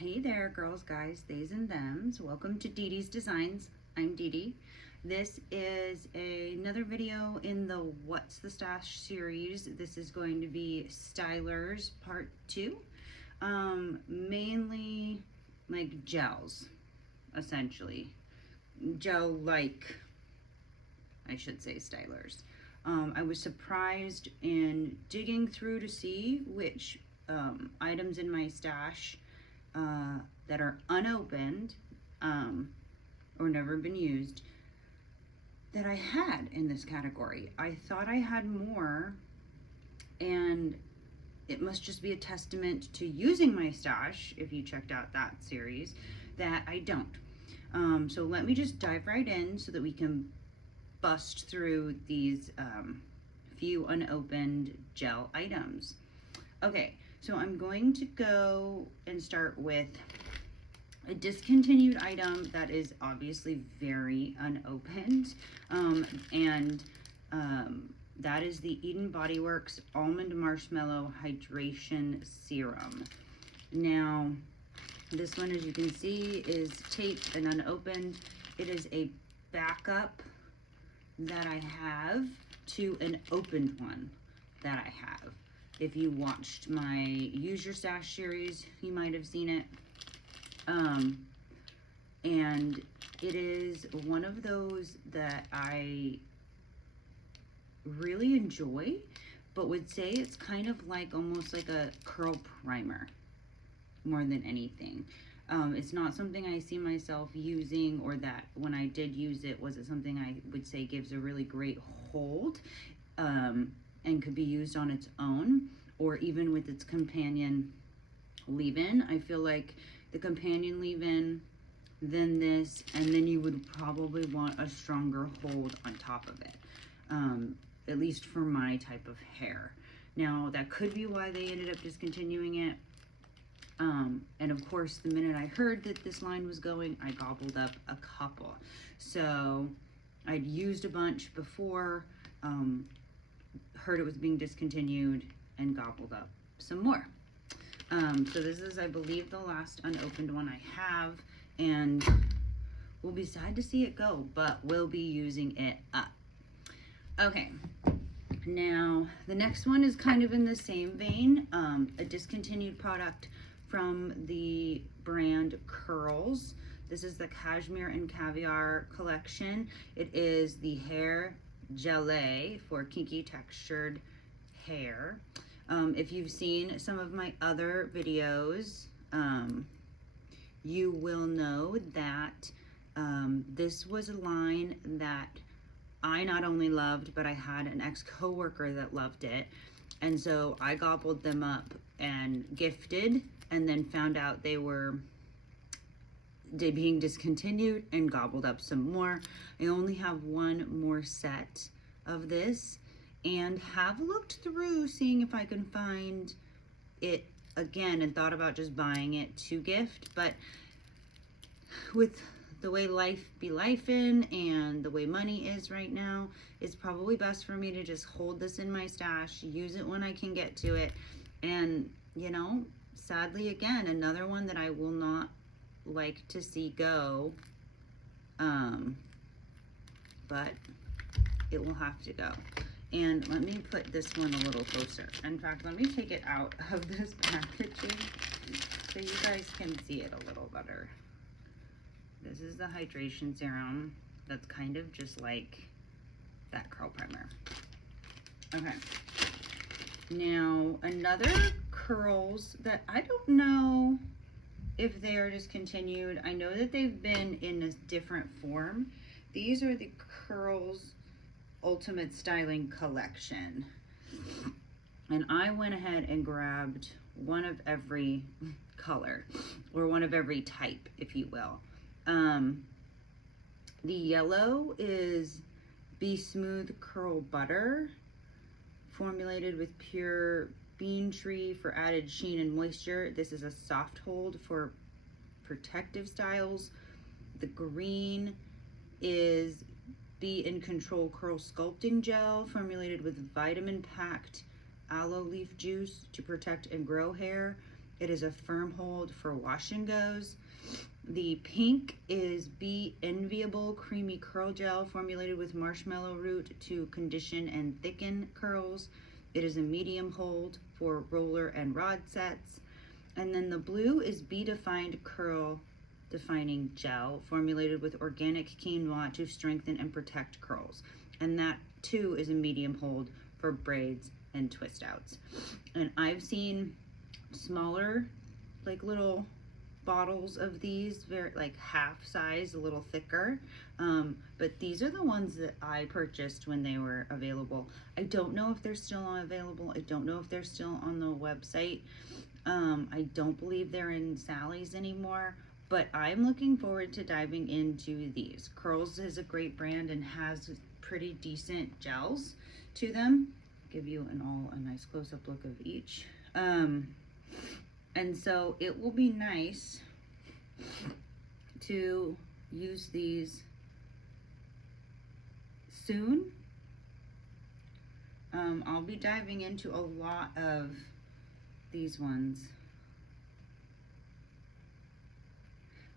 Hey there, girls, guys, theys, and thems. Welcome to Dee Dee's Designs. I'm Dee Dee. This is another video in the What's the Stash series. This is going to be Stylers Part 2. Mainly like gels, essentially. Gel-like, I should say, stylers. I was surprised in digging through to see which items in my stash that are unopened or never been used that I had in this category. I thought I had more, and it must just be a testament to using my stash, if you checked out that series, that I don't. So let me just dive right in so that we can bust through these few unopened gel items. Okay, so I'm going to go and start with a discontinued item that is obviously very unopened, and that is the Eden Body Works Almond Marshmallow Hydration Serum. Now, this one, as you can see, is taped and unopened. It is a backup that I have to an opened one that I have. If you watched my Use Your Stash series, you might have seen it. And it is one of those that I really enjoy, but would say it's kind of like almost like a curl primer more than anything. It's not something I see myself using, or that when I did use it, was it something I would say gives a really great hold, and could be used on its own, or even with its companion leave-in. I feel like the companion leave-in, then this, and then you would probably want a stronger hold on top of it, at least for my type of hair. Now, that could be why they ended up discontinuing it. And of course, the minute I heard that this line was going, I gobbled up a couple. So I'd used a bunch before, heard it was being discontinued, and gobbled up some more. So this is, I believe, the last unopened one I have, and we'll be sad to see it go, but we'll be using it up. Okay, now the next one is kind of in the same vein, a discontinued product from the brand Curls. This is the Cashmere and Caviar collection. It is the hair gelée for kinky textured hair. If you've seen some of my other videos, you will know that this was a line that I not only loved, but I had an ex-coworker that loved it. And so I gobbled them up and gifted, and then found out they were being discontinued and gobbled up some more. I only have one more set of this, and have looked through seeing if I can find it again, and thought about just buying it to gift, but with the way life be lifing and the way money is right now, it's probably best for me to just hold this in my stash, use it when I can get to it. And you know, sadly, again, another one that I will not like to see go, but it will have to go. And let me put this one a little closer. In fact, let me take it out of this packaging so you guys can see it a little better. This is the hydration serum that's kind of just like that curl primer. Okay. Now, another Curls that I don't know if they are discontinued. I know that they've been in a different form. These are the Curls Ultimate Styling Collection. And I went ahead and grabbed one of every color, or one of every type, if you will. The yellow is Be Smooth Curl Butter, formulated with pure bean tree for added sheen and moisture. This is a soft hold for protective styles. The green is Be in Control Curl Sculpting Gel, formulated with vitamin-packed aloe leaf juice to protect and grow hair. It is a firm hold for wash and goes. The pink is Be Enviable Creamy Curl Gel formulated with marshmallow root to condition and thicken curls. It is a medium hold for roller and rod sets. And then the blue is Be Defined Curl Defining Gel formulated with organic quinoa to strengthen and protect curls. And that too is a medium hold for braids and twist outs. And I've seen smaller, like little bottles of these, very like half size, a little thicker, but these are the ones that I purchased when they were available. I don't know if they're still available. I don't know if they're still on the website. I don't believe they're in Sally's anymore, but I'm looking forward to diving into these. Curls is a great brand and has pretty decent gels to them. Give you a nice close-up look of each. And so it will be nice to use these soon. I'll be diving into a lot of these ones.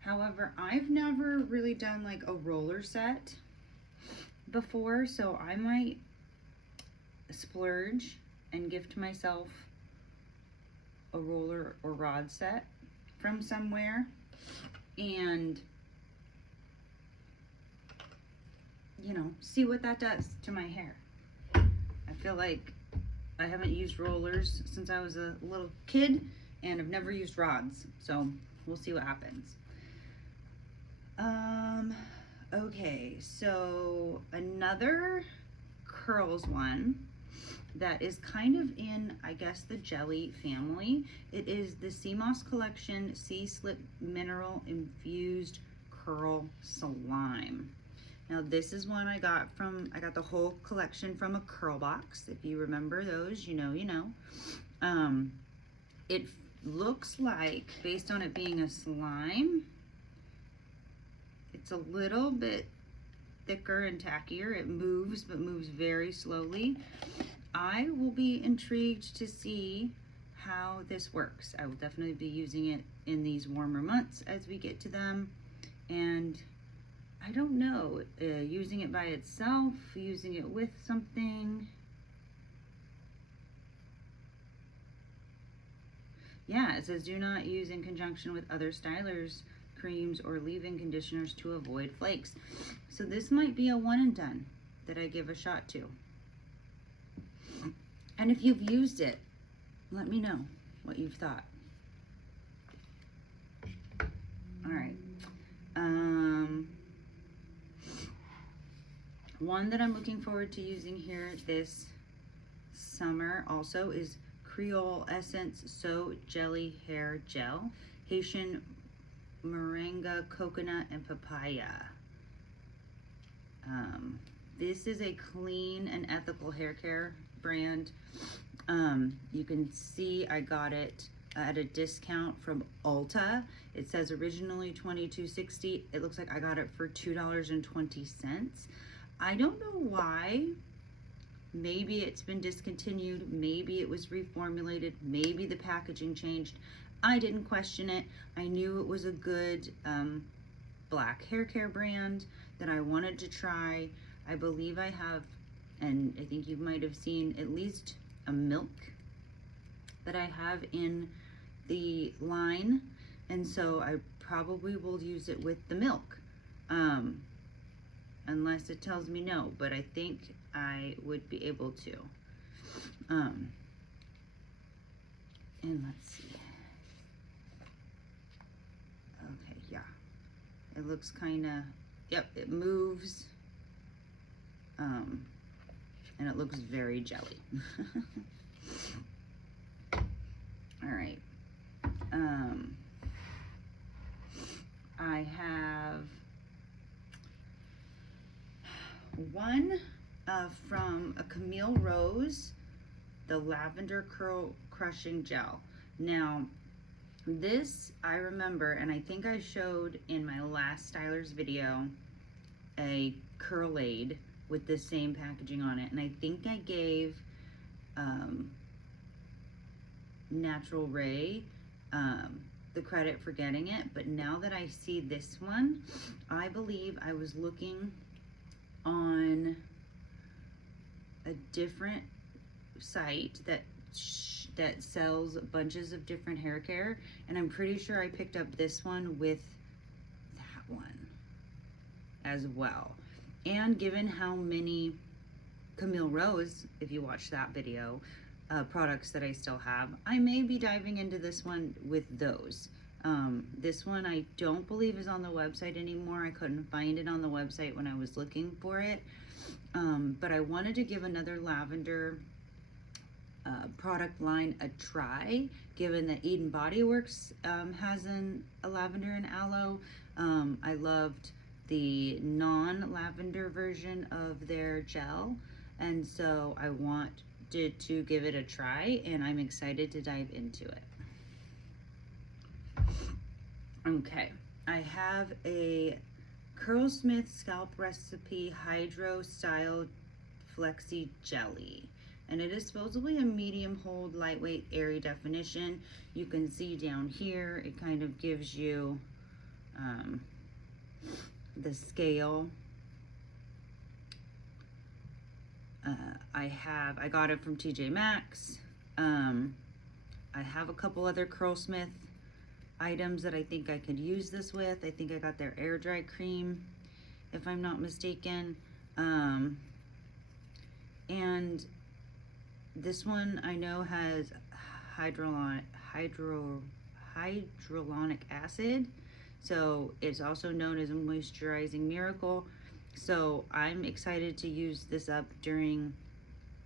However, I've never really done like a roller set before, so I might splurge and gift myself a roller or rod set from somewhere and, you know, see what that does to my hair. I feel like I haven't used rollers since I was a little kid and I've never used rods, so we'll see what happens. Okay, so another curls one that is kind of in, I guess, the jelly family. It is the Sea Moss Collection Sea Slip Mineral Infused Curl Slime. Now this is one I got the whole collection from a Curl Box. If you remember those, you know. It looks like, based on it being a slime, it's a little bit thicker and tackier. It moves, but moves very slowly. I will be intrigued to see how this works. I will definitely be using it in these warmer months as we get to them. And I don't know, using it by itself, using it with something. Yeah, it says do not use in conjunction with other stylers, creams, or leave-in conditioners to avoid flakes. So this might be a one and done that I give a shot to. And if you've used it, let me know what you've thought. All right. One that I'm looking forward to using here this summer also is Creole Essence So Jelly Hair Gel, Haitian Moringa, Coconut, and Papaya. This is a clean and ethical hair care brand. You can see I got it at a discount from Ulta. It says originally $22.60. It looks like I got it for $2.20. I don't know why. Maybe it's been discontinued, maybe it was reformulated, maybe the packaging changed. I didn't question it. I knew it was a good black hair care brand that I wanted to try. I believe I have, and I think you might have seen at least a milk that I have in the line, and so I probably will use it with the milk, unless it tells me no, but I think I would be able to. And let's see. Okay, yeah. It looks kind of, yep, it moves. And it looks very jelly. All right. I have one from a Camille Rose, the Lavender Curl Crushing Gel. Now, this I remember, and I think I showed in my last Stylers video a Curlade with the same packaging on it, and I think I gave Natural Ray the credit for getting it, but now that I see this one, I believe I was looking on a different site that sells bunches of different hair care, and I'm pretty sure I picked up this one with that one as well. And given how many Camille Rose, if you watch that video, products that I still have, I may be diving into this one with those. This one I don't believe is on the website anymore. I couldn't find it on the website when I was looking for it. But I wanted to give another lavender product line a try, given that Eden Body Works has a lavender and aloe. I loved the non-lavender version of their gel, and so I wanted to give it a try, and I'm excited to dive into it. Okay, I have a Curlsmith Scalp Recipe Hydro Style Flexi Jelly, and it is supposedly a medium hold, lightweight, airy definition. You can see down here, it kind of gives you the scale. I got it from TJ Maxx. I have a couple other Curlsmith items that I think I could use this with. I think I got their air dry cream, if I'm not mistaken. And this one I know has hydrolonic acid, so it's also known as a moisturizing miracle. So I'm excited to use this up during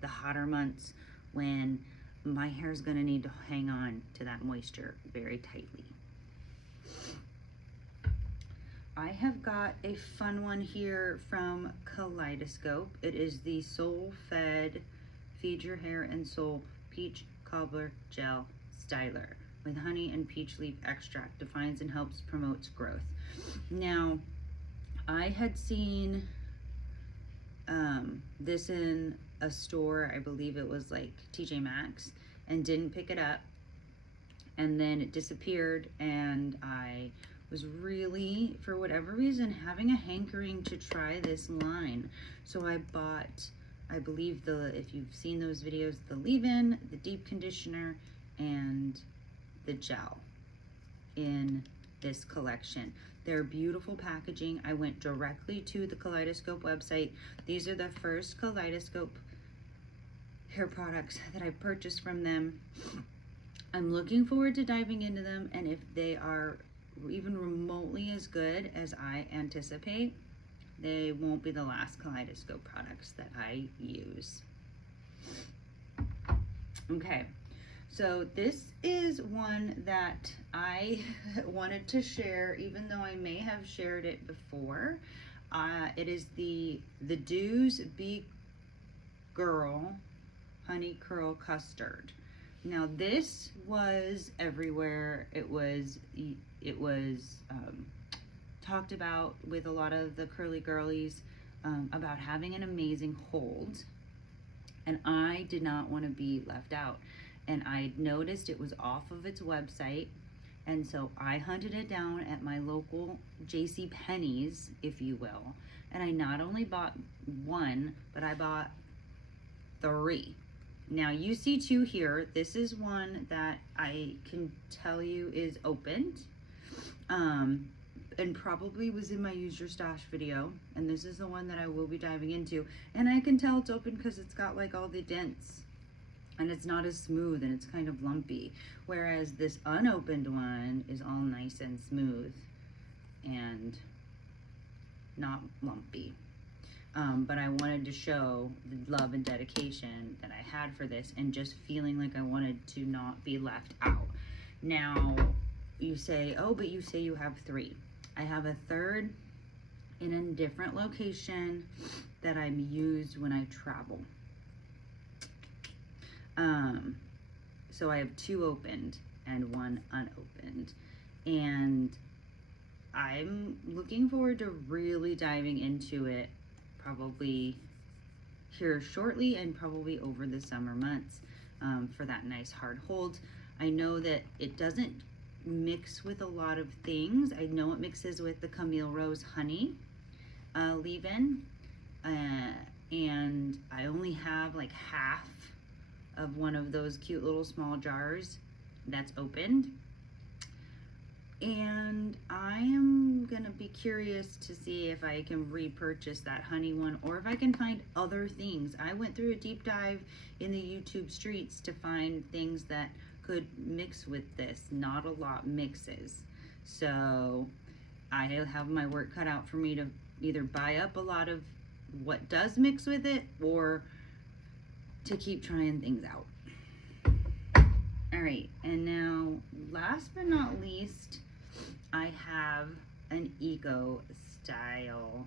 the hotter months when my hair is going to need to hang on to that moisture very tightly. I have got a fun one here from Kaleidoscope. It is the Soul Fed Feed Your Hair and Soul Peach Cobbler Gel Styler with honey and peach leaf extract. Defines and helps promotes growth. Now, I had seen this in a store, I believe it was like TJ Maxx, and didn't pick it up, and then it disappeared, and I was really, for whatever reason, having a hankering to try this line. So I bought, I believe if you've seen those videos, the leave-in, the deep conditioner, and the gel in this collection. They're beautiful packaging. I went directly to the Kaleidoscope website. These are the first Kaleidoscope hair products that I purchased from them. I'm looking forward to diving into them, and if they are even remotely as good as I anticipate, they won't be the last Kaleidoscope products that I use. Okay. So this is one that I wanted to share, even though I may have shared it before. It is the Dews Be Girl Honey Curl Custard. Now this was everywhere. It was talked about with a lot of the curly girlies about having an amazing hold, and I did not want to be left out. And I noticed it was off of its website, and so I hunted it down at my local J.C. Penney's, if you will, and I not only bought one, but I bought 3. Now you see 2 here. This is one that I can tell you is opened, and probably was in my Use Your Stash video, and this is the one that I will be diving into, and I can tell it's open because it's got like all the dents, and it's not as smooth, and it's kind of lumpy, whereas this unopened one is all nice and smooth and not lumpy. But I wanted to show the love and dedication that I had for this, and just feeling like I wanted to not be left out. Now you say, oh, but you say you have 3. I have a 3rd in a different location that I'm used when I travel. So I have 2 opened and 1 unopened, and I'm looking forward to really diving into it, probably here shortly and probably over the summer months, for that nice hard hold. I know that it doesn't mix with a lot of things. I know it mixes with the Camille Rose Honey leave-in, and I only have like half of one of those cute little small jars that's opened. And I am gonna be curious to see if I can repurchase that honey one, or if I can find other things. I went through a deep dive in the YouTube streets to find things that could mix with this. Not a lot mixes. So I have my work cut out for me to either buy up a lot of what does mix with it, or to keep trying things out. All right, and now last but not least, I have an eco style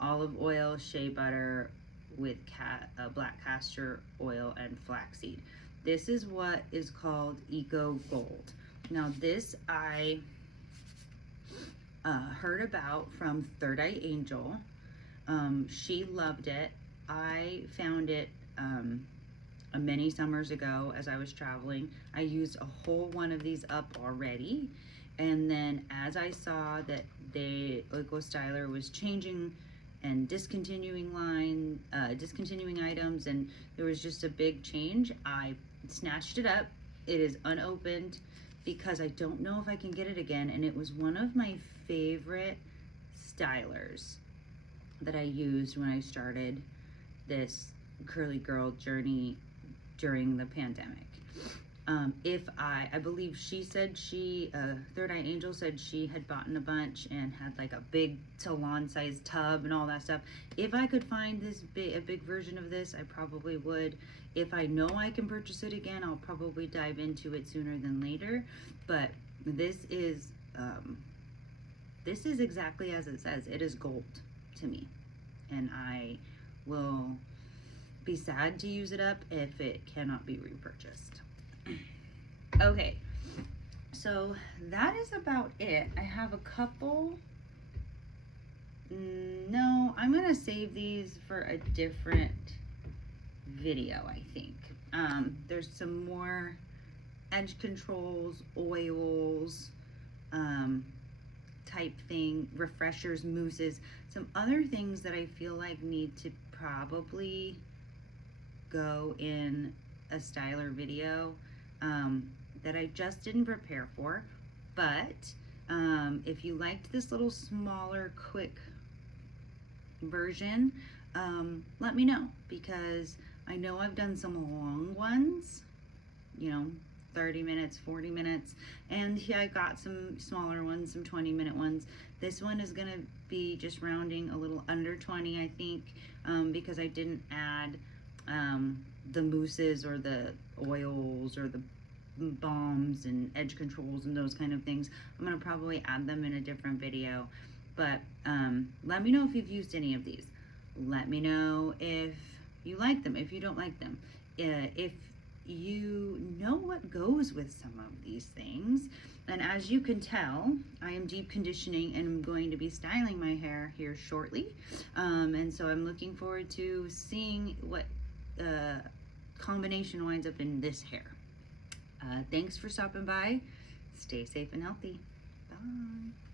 olive oil, shea butter with black castor oil and flaxseed. This is what is called Eco Gold. Now this I heard about from Third Eye Angel. She loved it. I found it many summers ago as I was traveling. I used a whole one of these up already, and then as I saw that the Eco Styler was changing and discontinuing items, and there was just a big change, I snatched it up. It is unopened because I don't know if I can get it again, and it was one of my favorite stylers that I used when I started this curly girl journey during the pandemic. I believe she said Third Eye Angel said she had bought a bunch and had like a big salon sized tub and all that stuff. If I could find a big version of this, I probably would. If I know I can purchase it again, I'll probably dive into it sooner than later. But this is exactly as it says. It is gold to me, and I will be sad to use it up if it cannot be repurchased. Okay, so that is about it. I have a couple. No, I'm gonna save these for a different video, I think. There's some more edge controls, oils, type thing, refreshers, mousses, some other things that I feel like need to probably go in a styler video that I just didn't prepare for. But if you liked this little smaller quick version, let me know, because I know I've done some long ones, 30 minutes, 40 minutes, and yeah, I got some smaller ones, some 20-minute ones. This one is gonna be just rounding a little under 20, I think, because I didn't add the mousses or the oils or the balms and edge controls and those kind of things. I'm gonna probably add them in a different video, but let me know if you've used any of these. Let me know if you like them, if you don't like them, if you know what goes with some of these things. And as you can tell, I am deep conditioning and I'm going to be styling my hair here shortly, and so I'm looking forward to seeing what combination winds up in this hair. Thanks for stopping by. Stay safe and healthy. Bye.